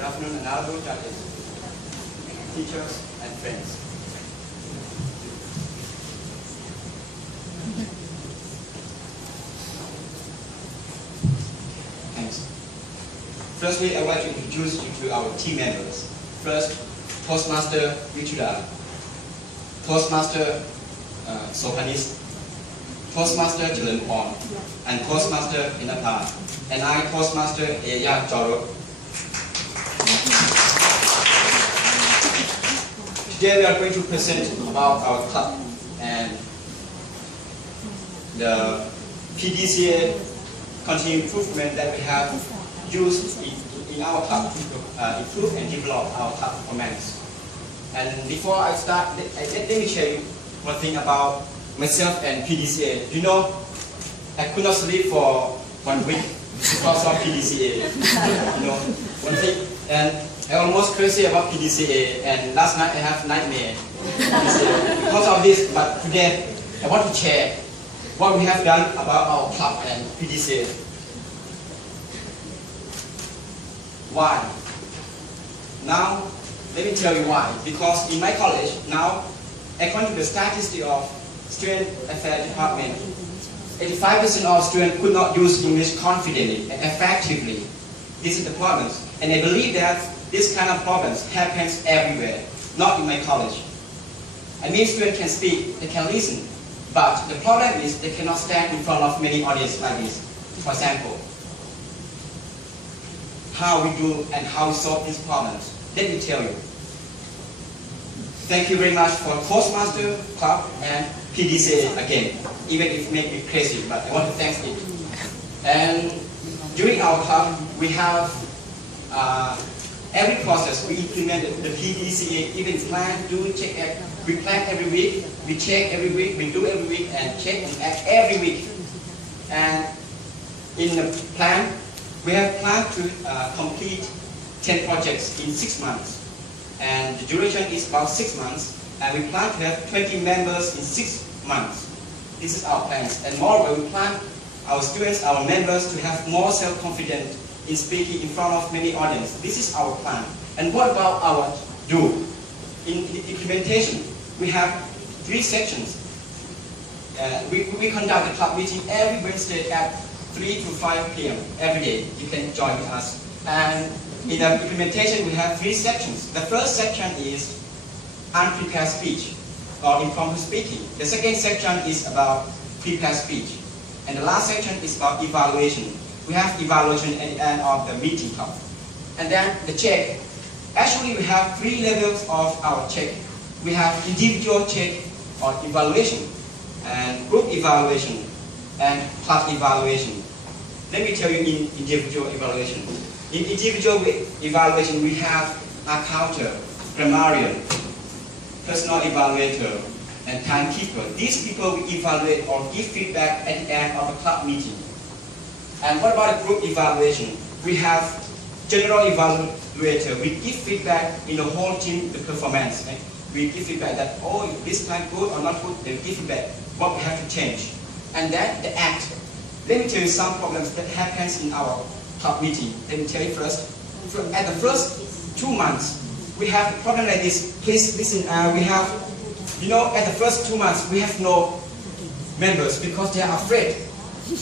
Good afternoon, honorable judges, teachers, and friends. Thanks. Firstly, I would like to introduce you to our team members. First, Toastmaster Yuchuda, Toastmaster Sopanis, Toastmaster Chilenpon, and Toastmaster Inapa, and I, Toastmaster Eya Joro. Today we are going to present about our club and the PDCA continuous improvement that we have used in our club to improve and develop our club performance. And before I start, let me share you one thing about myself and PDCA. You know, I could not sleep for 1 week because of PDCA. You know, one thing, and I'm almost crazy about PDCA. And last night I have nightmare because of this. But today I want to share what we have done about our club and PDCA. Why? Now, let me tell you why. Because in my college now, according to the statistics of Student Affairs Department, 85% of students could not use English confidently and effectively. This is the problem. And I believe that this kind of problems happens everywhere, not in my college. I mean, students can speak, they can listen, but the problem is they cannot stand in front of many audiences like this. For example, how we do and how we solve these problems. Let me tell you. Thank you very much for Toastmaster Club and PDCA again, even if it makes me crazy, but I want to thank it. And during our club, we have every process we implemented the PDCA, even plan, do, check, we plan every week, we check every week, we do every week, and check and act every week. And in the plan, we have planned to complete 10 projects in 6 months. And the duration is about 6 months. And we plan to have 20 members in 6 months. This is our plans. And moreover, we plan our students, our members to have more self-confidence in speaking in front of many audiences. This is our plan. And what about our do? In the implementation, we have 3 sections. We conduct the club meeting every Wednesday at 3 to 5 p.m. every day. You can join with us. And in the implementation, we have 3 sections. The first section is unprepared speech or impromptu speaking. The second section is about prepared speech. And the last section is about evaluation. We have evaluation at the end of the meeting club. And then the check. Actually, we have 3 levels of our check. We have individual check or evaluation, and group evaluation, and club evaluation. Let me tell you in individual evaluation. In individual evaluation, we have accountant, grammarian, personal evaluator, and timekeeper. These people we evaluate or give feedback at the end of a club meeting. And what about a group evaluation? We have general evaluator. We give feedback in the whole team, the performance. And we give feedback that, oh, this time good or not good, they give feedback what we have to change. And then the act. Let me tell you some problems that happens in our club meeting. Let me tell you first. At the first 2 months, we have a problem like this. Please listen. We have, you know, at the first 2 months, we have no members because they are afraid.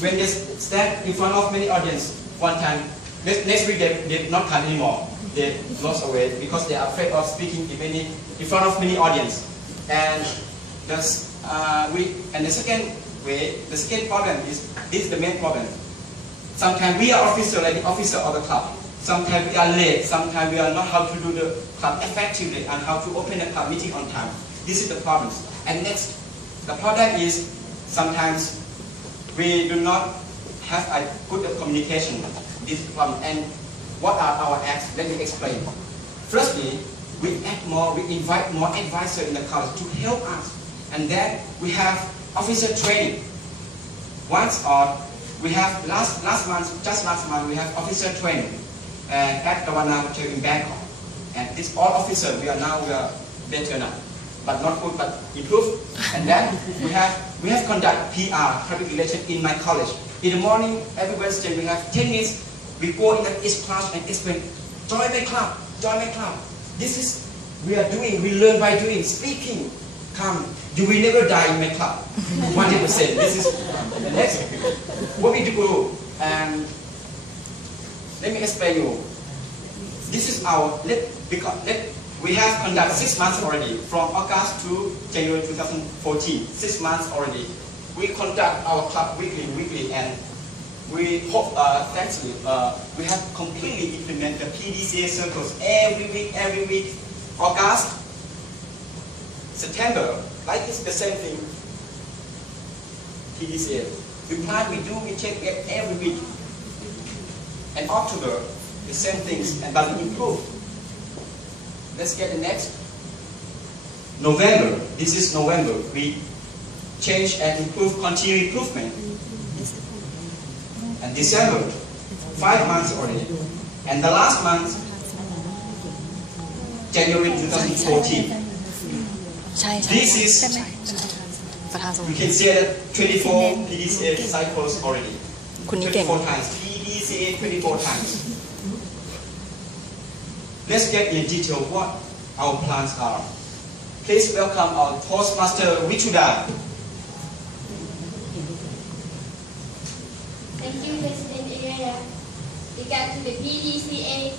When they stand in front of many audience one time, next week they not come anymore. They lost away because they are afraid of speaking in front of many audience. And the second problem is, this is the main problem. Sometimes we are officer like the officer of the club. Sometimes we are late. Sometimes we are not how to do the club effectively and how to open the club meeting on time. This is the problems. And next, the problem is sometimes we do not have a good communication. This problem. And what are our acts? Let me explain. Firstly, we act more. We invite more advisors in the college to help us. And then we have officer training. We have last month we have officer training at Kawana Hotel in Bangkok. And this all officer we are better now, but not good, but improved. And then we have conduct PR, public relations in my college. In the morning, every Wednesday we have 10 minutes. We go in each class and explain join my club, join my club. This is, we learn by doing, speaking. Come, you will never die in my club. 100%. This is the next. What we do, let me explain you. This is our, we have conducted 6 months already, from August to January 2014, 6 months already. We conduct our club weekly, and we hope, thankfully, we have completely implemented the PDCA circles every week, August, September, like it's the same thing, PDCA. We plan, we check every week. And October, the same things, but we improve. Let's get the next. November, this is November. We change and improve, continue improvement. And December, 5 months already. And the last month, January 2014. This is, we can see that 24 PDCA cycles already. 24 times. PDCA 24 times. Let's get in detail what our plans are. Please welcome our Toastmaster Wichuda. Thank you, President Area. Regarding the PDCA,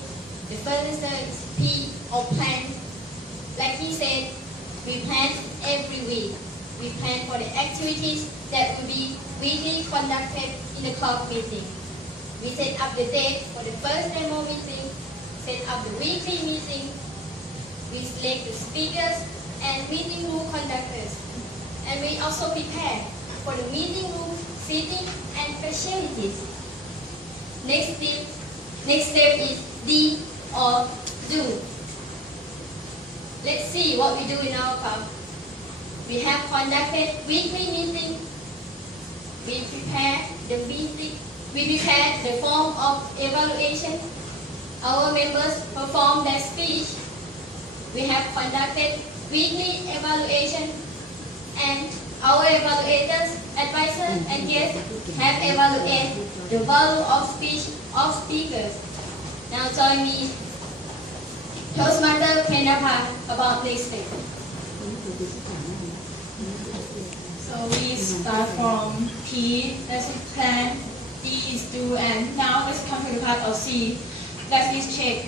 the first is P or plan. Like he said, we plan every week. We plan for the activities that will be weekly conducted in the club meeting. We set up the date for the first demo meeting, set up the weekly meeting, we select the speakers and meeting room conductors. And we also prepare for the meeting room, seating and facilities. Next step is D or do. Let's see what we do in our club. We have conducted weekly meeting. We prepare the meeting. We prepare the form of evaluation. Our members perform their speech. We have conducted weekly evaluation, and our evaluators, advisors, and guests have evaluated the value of speech of speakers. Now join me, Toastmaster Kendapa, about next step. So we start from P, that's plan, D is do, and now let's come to the part of C, that is check.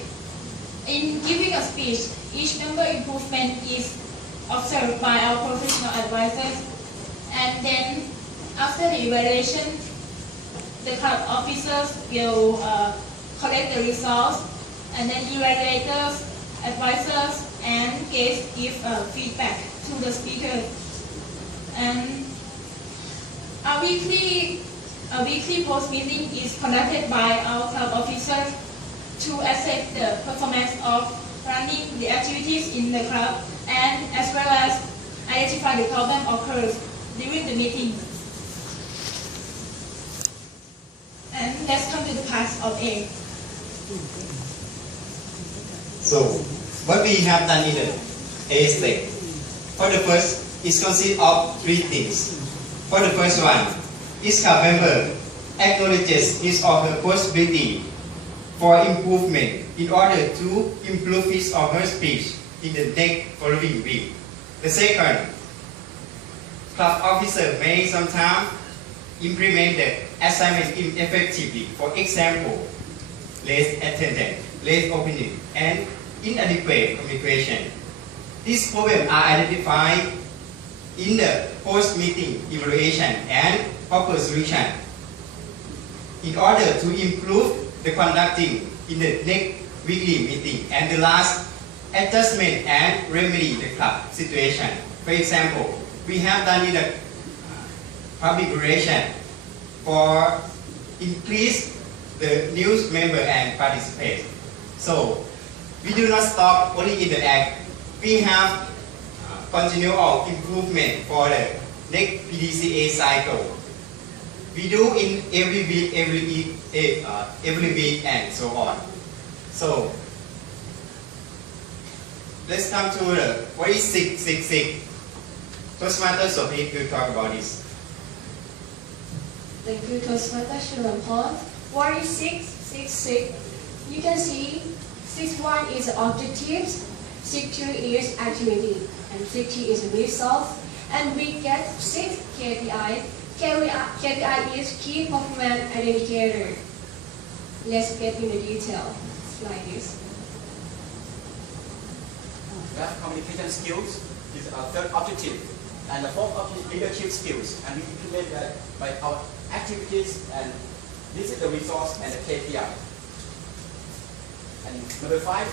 In giving a speech, each member improvement is observed by our professional advisors, and then after the evaluation, the club officers will collect the results, and then evaluators, advisors, and guests give feedback to the speakers. And a weekly post meeting is conducted by our club officers to assess the performance of running the activities in the club, and as well as identify the problem occurs during the meeting. And let's come to the part of A. So, what we have done in the A step. For the first, it consists of 3 things. For the first one, each club member acknowledges his or her possibility for improvement in order to improve his or her speech in the next following week. The second, club officer may sometimes implement the assignment ineffectively. For example, less attendance, less opinion, and inadequate communication. These problems are identified in the post-meeting evaluation and proper solution in order to improve the conducting in the next weekly meeting. And the last, adjustment and remedy the club situation. For example, we have done in the public relation for increase the new member and participate. So we do not stop only in the act. We have continual improvement for the next PDCA cycle. We do in every week, and so on. So let's come to the what is 666. Toastmaster Sophie will talk about this. Thank you, Toastmaster Shirampon. What is 666? You can see 6.1 is objectives, 6.2 is activity, and 6.3 is results. And we get 6 KPI. KPI is key performance indicator. Let's get into detail like this. We have communication skills is our third objective, and the fourth objective leadership skills, and we implement that by our activities, and this is the resource and the KPI. And number 5.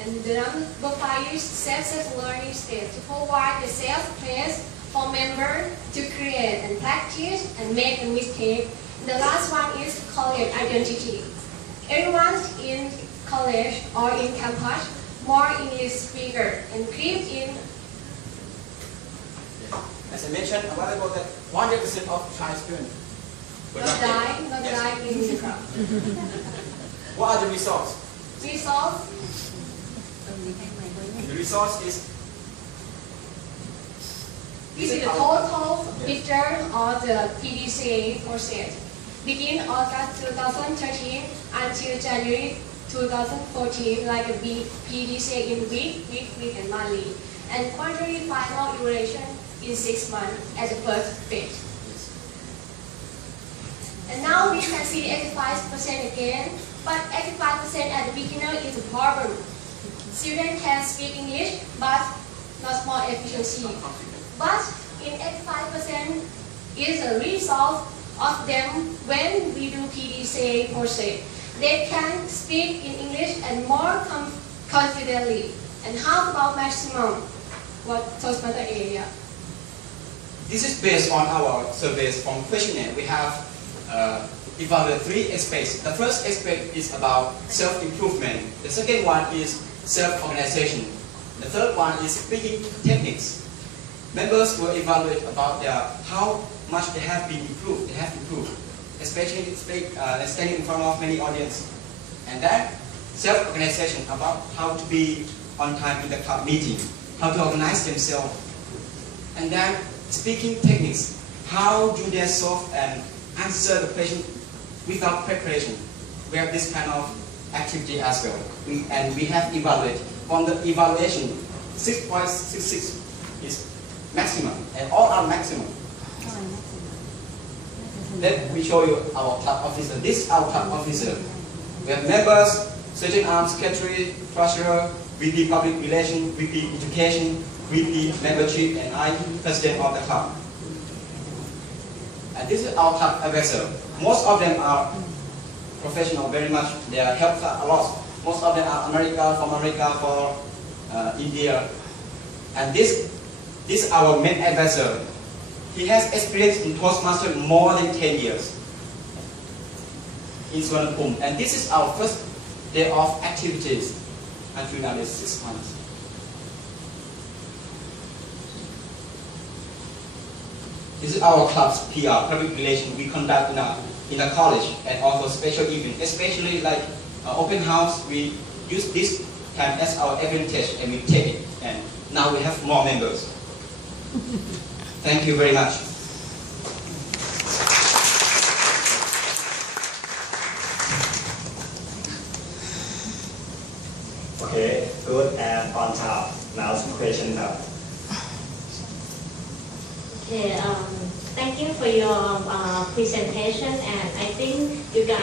And the number 5 is self-learning stage, to provide the safe place for members to create and practice and make a mistake. The last one is college identity. Everyone in college or in campus, more English speaker and keep in. As I mentioned a while ago, that 100% of Chinese students will Not die in the crowd. What are the results? Results. The resource is This is the total picture of the PDCA process. Begin August 2013 until January 2014, like a PDCA in week, and monthly. And quarterly final evaluation in 6 months as the first phase. And now we can see 85% again, but 85% at the beginner is a problem. Students can speak English, but not more efficiency. But in 85% is a result of them when we do PDCA process. They can speak in English and more confidently. And how about maximum? What Toastmaster area? This is based on our surveys from questionnaire. We have evaluated 3 aspects. The first aspect is about self-improvement. The second one is self-organization. The third one is speaking techniques. Members will evaluate about how much they have been improved. They have improved, especially standing in front of many audience. And then self-organization, about how to be on time in the club meeting, how to organize themselves. And then speaking techniques, how do they solve and answer the question without preparation. We have this kind of activity as well. We have evaluated. From the evaluation, 6.66 is maximum, and all are maximum. Then we show you our club officer. This is our club officer. We have members, sergeant arms, secretary, treasurer, VP public relations, VP education, VP membership, and I, president of the club. And this is our club advisor. Most of them are professional, very much. They are helped a lot. Most of them are from America, India. And this is our main advisor. He has experience in Toastmaster more than 10 years in Suvarnabhumi. And this is our first day of activities until now is 6 months. This is our club's PR, public relations, we conduct in a college and also special event, especially like open house. We use this time as our advantage and we take it. And now we have more members. Thank you very much. Okay, good and on top. Now some question now. Okay, thank you for your presentation, and I think you guys